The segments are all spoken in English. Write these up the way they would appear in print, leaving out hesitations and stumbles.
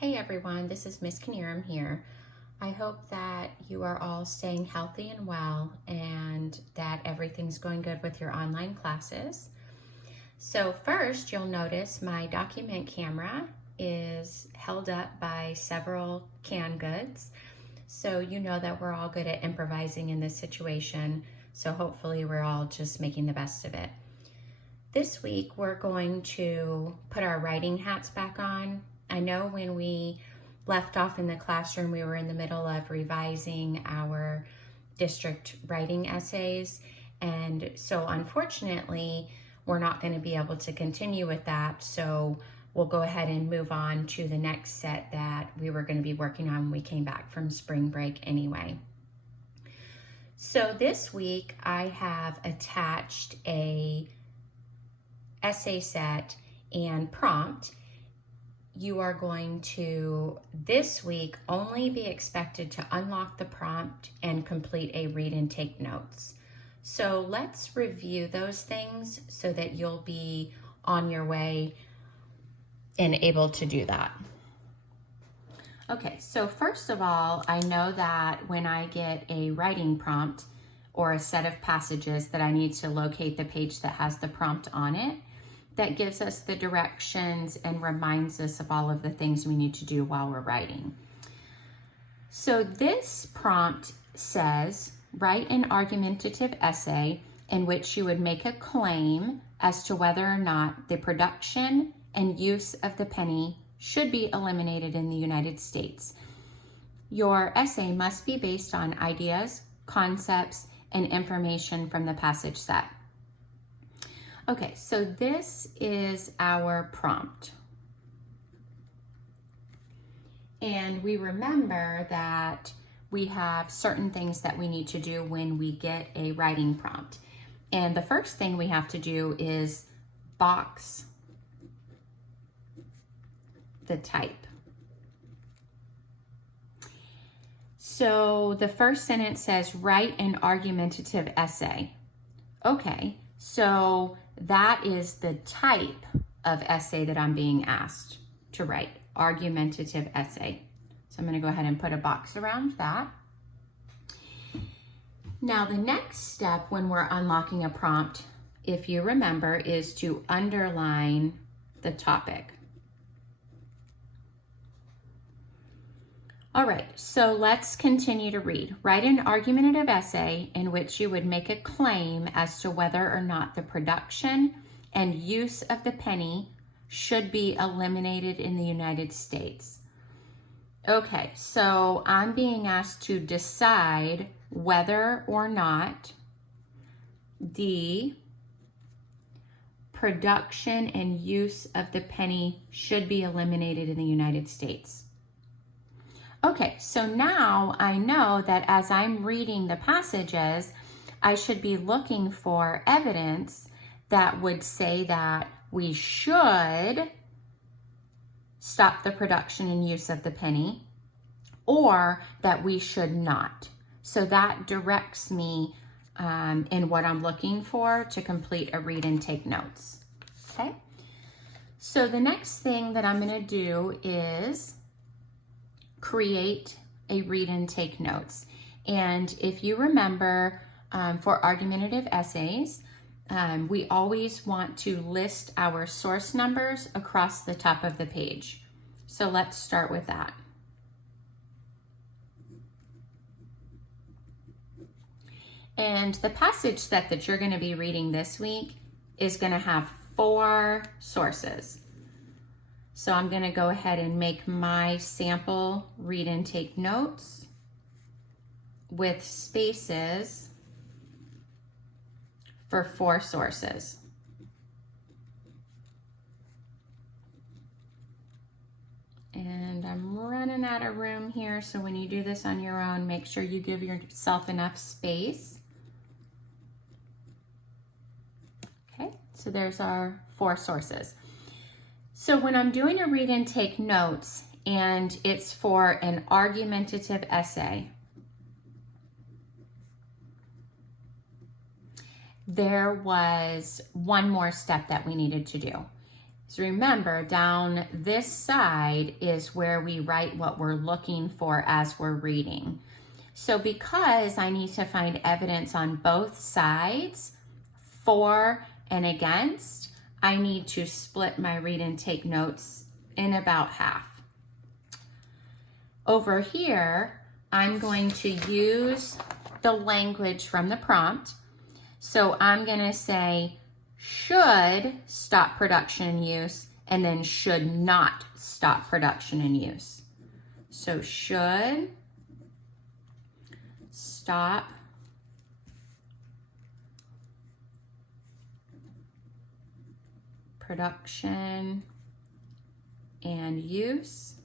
Hey everyone, this is Miss Knierim here. I hope that you are all staying healthy and well and that everything's going good with your online classes. So first, you'll notice my document camera is held up by several canned goods. So you know that we're all good at improvising in this situation. So hopefully we're all just making the best of it. This week, we're going to put our writing hats back on. I know when we left off in the classroom, we were in the middle of revising our district writing essays. And so unfortunately, we're not going to be able to continue with that. So we'll go ahead and move on to the next set that we were going to be working on when we came back from spring break anyway. So this week, I have attached a essay set and prompt. You are going to, this week, only be expected to unlock the prompt and complete a read and take notes. So let's review those things so that you'll be on your way and able to do that. Okay, so first of all, I know that when I get a writing prompt or a set of passages that I need to locate the page that has the prompt on it, that gives us the directions and reminds us of all of the things we need to do while we're writing. So this prompt says, write an argumentative essay in which you would make a claim as to whether or not the production and use of the penny should be eliminated in the United States. Your essay must be based on ideas, concepts, and information from the passage set. Okay, so this is our prompt. And we remember that we have certain things that we need to do when we get a writing prompt. And the first thing we have to do is box the type. So the first sentence says, write an argumentative essay. Okay, so that is the type of essay that I'm being asked to write, argumentative essay. So I'm going to go ahead and put a box around that. Now the next step when we're unlocking a prompt, if you remember, is to underline the topic. All right, so let's continue to read. Write an argumentative essay in which you would make a claim as to whether or not the production and use of the penny should be eliminated in the United States. Okay, so I'm being asked to decide whether or not the production and use of the penny should be eliminated in the United States. Okay, so now I know that as I'm reading the passages, I should be looking for evidence that would say that we should stop the production and use of the penny, or that we should not. So that directs me in what I'm looking for to complete a read and take notes. Okay, so the next thing that I'm going to do is create a read and take notes. And if you remember, for argumentative essays, we always want to list our source numbers across the top of the page. So let's start with that. And the passage set that you're going to be reading this week is going to have 4 sources. So I'm going to go ahead and make my sample read and take notes with spaces for 4 sources. And I'm running out of room here, so when you do this on your own, make sure you give yourself enough space. Okay, so there's our 4 sources. So when I'm doing a read and take notes, and it's for an argumentative essay, there was one more step that we needed to do. So remember, down this side is where we write what we're looking for as we're reading. So because I need to find evidence on both sides, for and against, I need to split my read and take notes in about half. Over here, I'm going to use the language from the prompt. So I'm going to say should stop production and use, and then should not stop production and use. So should stop production and use.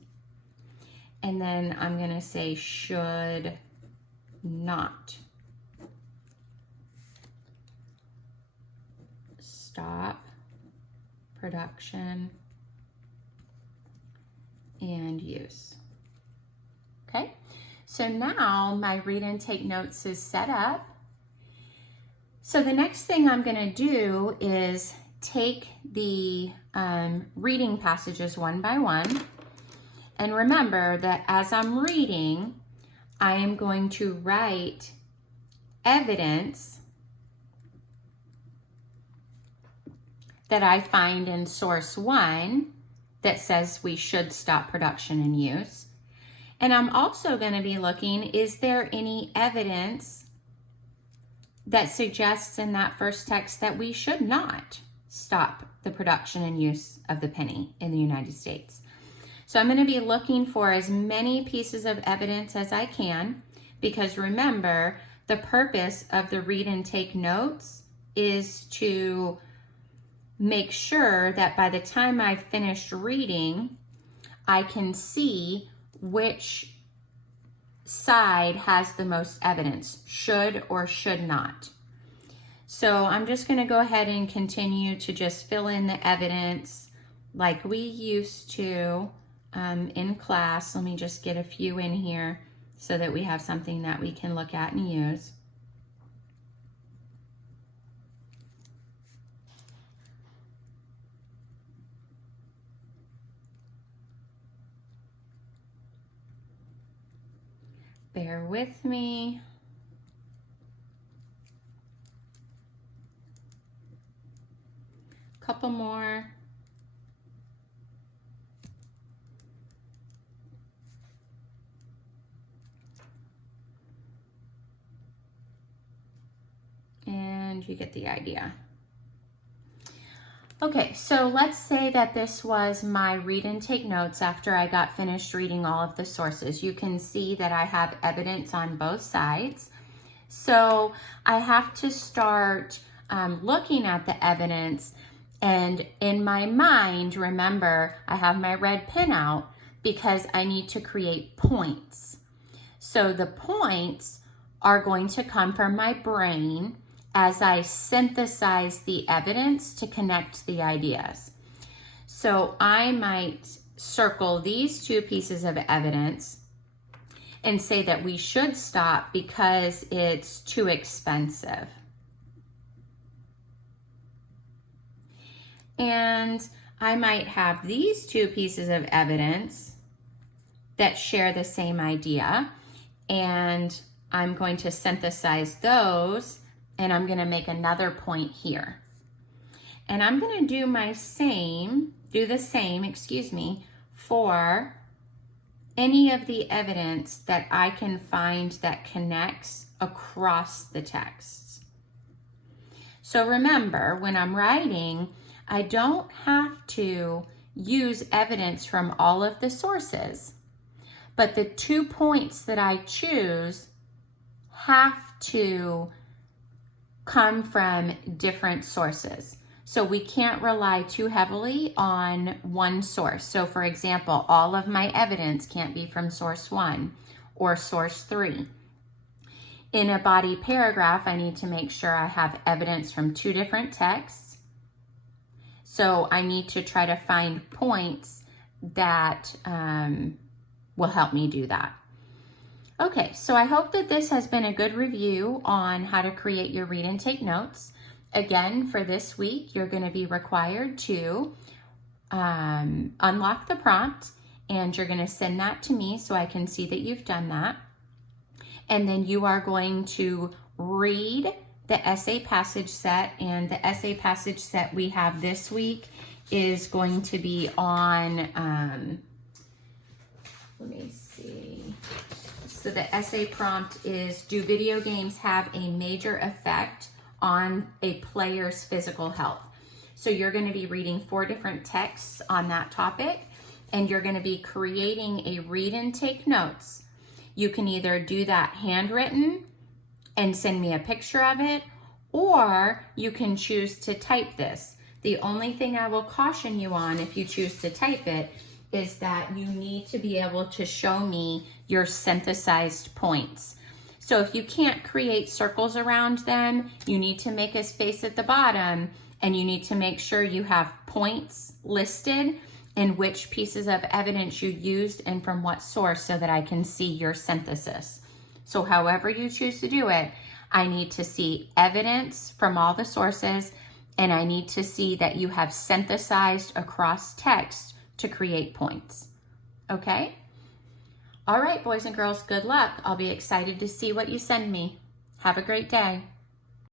And then I'm going to say should not stop production and use. Okay, so now my read and take notes is set up. So the next thing I'm going to do is take the reading passages one by one. And remember that as I'm reading, I am going to write evidence that I find in source 1 that says we should stop production and use. And I'm also going to be looking, is there any evidence that suggests in that first text that we should not stop the production and use of the penny in the United States? So I'm going to be looking for as many pieces of evidence as I can, because remember, the purpose of the read and take notes is to make sure that by the time I've finished reading, I can see which side has the most evidence, should or should not. So I'm just going to go ahead and continue to just fill in the evidence like we used to in class. Let me just get a few in here so that we have something that we can look at and use. Bear with me. Couple more. And you get the idea. Okay, so let's say that this was my read and take notes after I got finished reading all of the sources. You can see that I have evidence on both sides. So I have to start looking at the evidence, and in my mind, remember, I have my red pen out because I need to create points. So the points are going to come from my brain as I synthesize the evidence to connect the ideas. So I might circle these two pieces of evidence and say that we should stop because it's too expensive. And I might have these two pieces of evidence that share the same idea, and I'm going to synthesize those, and I'm going to make another point here. And I'm going to do the same, for any of the evidence that I can find that connects across the texts. So remember, when I'm writing, I don't have to use evidence from all of the sources, but the 2 points that I choose have to come from different sources. So we can't rely too heavily on one source. So for example, all of my evidence can't be from source 1 or source 3. In a body paragraph, I need to make sure I have evidence from 2 different texts. So I need to try to find points that will help me do that. Okay, so I hope that this has been a good review on how to create your read and take notes. Again, for this week, you're going to be required to unlock the prompt, and you're going to send that to me so I can see that you've done that. And then you are going to read the essay passage set, and the essay passage set we have this week is going to be on, let me see. So the essay prompt is, do video games have a major effect on a player's physical health? So you're going to be reading 4 different texts on that topic, and you're going to be creating a read and take notes. You can either do that handwritten and send me a picture of it, or you can choose to type this. The only thing I will caution you on if you choose to type it is that you need to be able to show me your synthesized points. So if you can't create circles around them, you need to make a space at the bottom, and you need to make sure you have points listed and which pieces of evidence you used and from what source, so that I can see your synthesis. So however you choose to do it, I need to see evidence from all the sources, and I need to see that you have synthesized across text to create points. Okay? All right, boys and girls, good luck. I'll be excited to see what you send me. Have a great day.